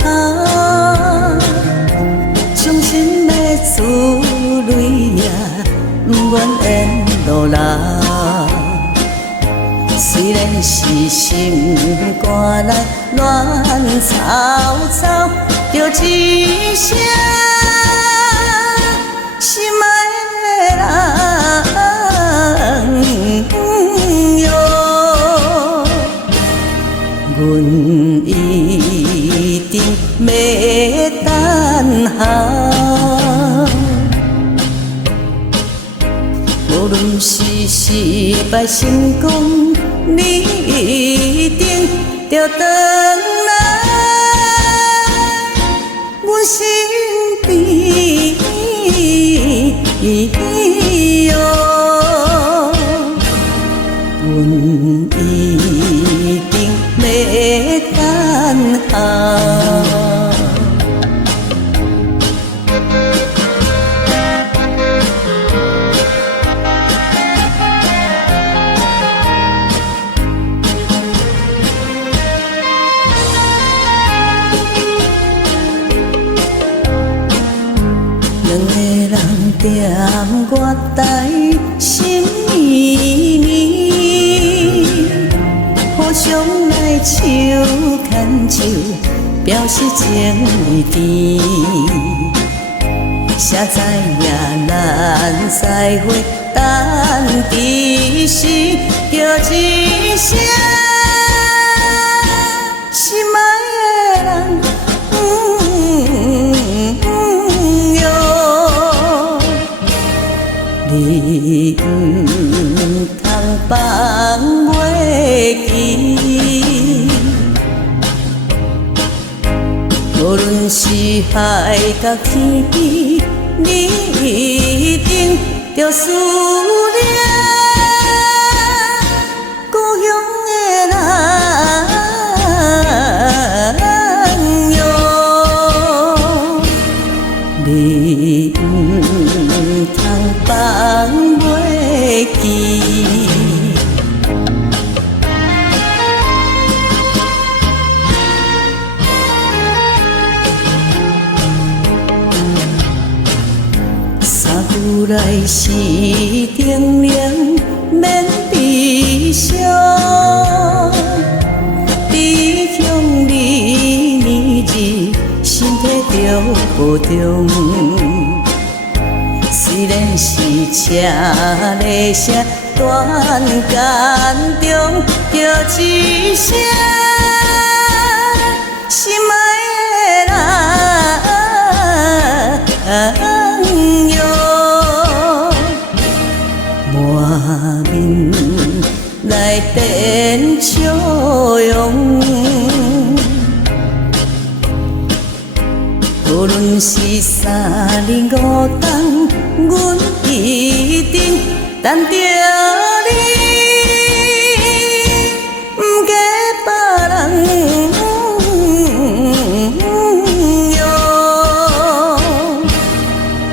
他，伤心的滋泪也不愿咽落来。虽然是心肝内乱糟糟，就一声心爱的人哟，阮一定要等候。无论是失败成功，你一定要回来阮身边哟，阮一定要等候。两个人踮我台心绵绵，互相来手牵手，表示情意甜。谁知影咱再会等伫时，就一声心爱的人。你不通放袂记，无论是海角天边，你一定要思念故乡的人哟。你不通放袂记，三句来是定零免悲伤，志向离年日，身体着无重。虽然是车咧声断间中，就一声心爱的人哟，满面来电笑容。无论是三年五冬，阮一定等着你，不嫁别人哟，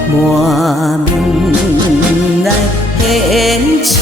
满面来献笑。